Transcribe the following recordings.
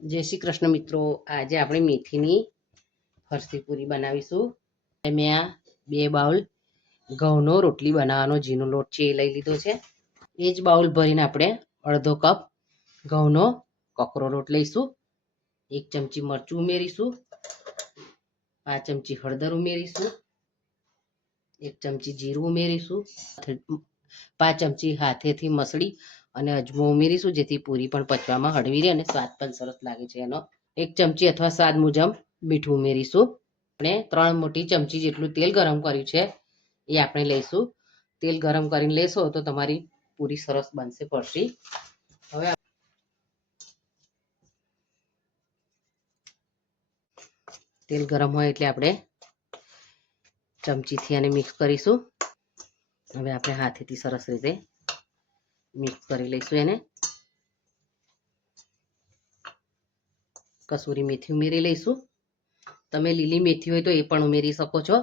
जय श्री कृष्ण मित्रों। आज આપણે મેથીની ફરસી પૂરી બનાવીશું। મેં આ 2 બાઉલ ઘઉંનો રોટલી બનાવવાનો ઝીનો લોટ છે એ લઈ લીધો છે। એ જ બાઉલ ભરીને આપણે અડધો કપ ઘઉંનો કકરો લોટ લઈશું। 1 ચમચી મરચું ઉમેરીશું, 5 ચમચી હળદર ઉમેરીશું, 1 ચમચી જીરું ઉમેરીશું, 5 ચમચી હાથેથી મસળી અને અજમો ઉમેરીશું, જેથી પૂરી પણ પચવામાં હળવી રહે અને સ્વાદ પણ સરસ લાગે છે એનો। 1 ચમચી અથવા સ્વાદ મુજબ મીઠું ઉમેરીશું। આપણે 3 મોટી ચમચી જેટલું તેલ ગરમ કર્યું છે એ આપણે લઈશું। તેલ ગરમ કરીને લેશો તો તમારી પૂરી સરસ બનશે ફરસી। હવે તેલ ગરમ હોય એટલે આપણે ચમચીથી આને મિક્સ કરીશું। હવે આપણે હાથેથી સરસ રીતે મિક્સ કરી લઈશું એને। કસૂરી મેથી ઉમેરી લઈશું। તમે લીલી મેથી હોય તો એ પણ ઉમેરી શકો છો।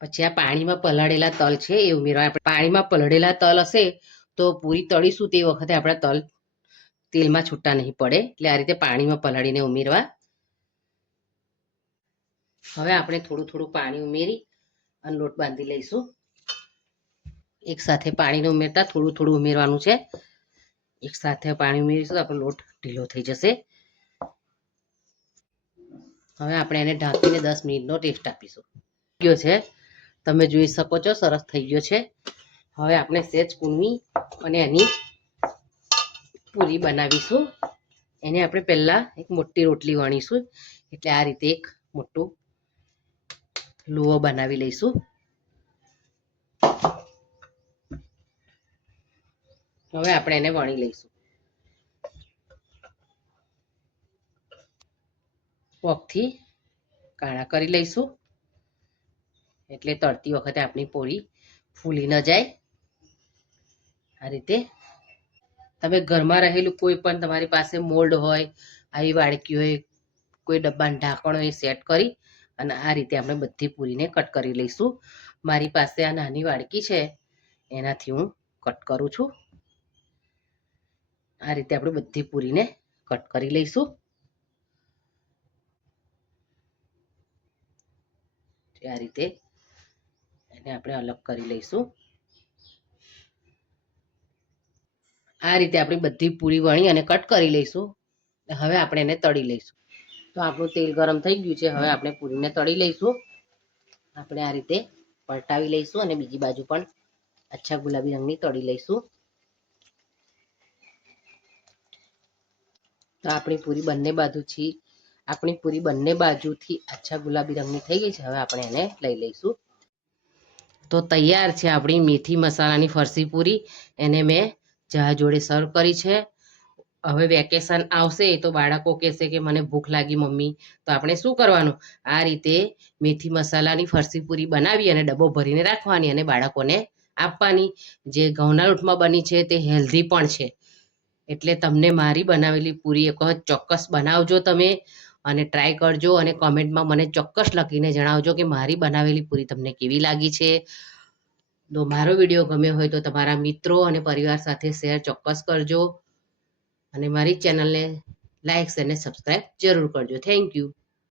પછી આ પાણીમાં પલાળેલા તલ છે એ ઉમેરવા। આપણે પાણીમાં પલળેલા તલ હશે તો પૂરી તળીશું તે વખતે આપણા તલ તેલમાં છૂટા નહીં પડે, એટલે આ રીતે પાણીમાં પલાળીને ઉમેરવા। હવે આપણે થોડું થોડું પાણી ઉમેરી અને લોટ બાંધી લઈશું। એક સાથે પાણીને ઉમેરતા થોડું થોડું ઉમેરવાનું છે। એક સાથે પાણી ઉમેરીશું તો આપણો લોટ ઢીલો થઈ જશે। હવે આપણે એને ઢાંકીને 10 મિનિટનો ટેસ્ટ આપીશું। ગયો છે, તમે જોઈ શકો છો સરસ થઈ ગયો છે। હવે આપણે સહેજ કૂણવી અને એની પૂરી બનાવીશું। એને આપણે પહેલાં એક મોટી રોટલી વણીશું, એટલે આ રીતે એક મોટું લુઓ બનાવી લઈશું। હવે આપણે એને વણી લઈશું। પોકથી કાણા કરી લઈશું, એટલે તળતી વખતે આપણી પૂરી ફૂલી ન જાય। આ રીતે તમે ઘરમાં રહેલું કોઈ પણ તમારી પાસે મોલ્ડ હોય, આવી વાડકી હોય, કોઈ ડબ્બાનું ઢાંકણ હોય, સેટ કરી અને આ રીતે આપણે બધી પૂરીને કટ કરી લઈશું। મારી પાસે આ નાની વાડકી છે એનાથી હું કટ કરું છું। આ રીતે આપણે બધી પૂરીને કટ કરી લઈશું। આ રીતે એને આપણે અલગ કરી લઈશું। આ રીતે આપણી બધી પૂરી વણી અને કટ કરી લઈશું। હવે આપણે એને તળી લઈશું। તો આપણું તેલ ગરમ થઈ ગયું છે, હવે આપણે પૂરીને તળી લઈશું। આપણે આ રીતે પલટાવી લઈશું અને બીજી બાજુ પણ આછા ગુલાબી રંગની તળી લઈશું। તો આપણી પૂરી બંને બાજુથી આછા ગુલાબી રંગની થઈ ગઈ છે। હવે આપણે એને લઈ લઈશું। તો તૈયાર છે આપણી મેથી મસાલાની ફરસી પૂરી। એને મેં ચા જોડે સર્વ કરી છે। હવે વેકેશન આવશે તો બાળકો કહેશે કે મને ભૂખ લાગી મમ્મી, તો આપણે શું કરવાનું, આ રીતે મેથી મસાલાની ફરસી પૂરી બનાવી અને ડબ્બો ભરીને રાખવાની અને બાળકોને આપવાની। જે ઘઉંના લોટમાં બની છે તે હેલ્ધી પણ છે, એટલે તમને મારી બનાવેલી પૂરી એક વખત ચોક્કસ બનાવજો તમે અને ટ્રાય કરજો અને કોમેન્ટમાં મને ચોક્કસ લખીને જણાવજો કે મારી બનાવેલી પૂરી તમને કેવી લાગી છે। તો મારો વિડીયો ગમ્યો હોય તો તમારા મિત્રો અને પરિવાર સાથે શેર ચોક્કસ કરજો અને મારી ચેનલને લાઈક અને સબસ્ક્રાઈબ જરૂર કરજો। Thank you.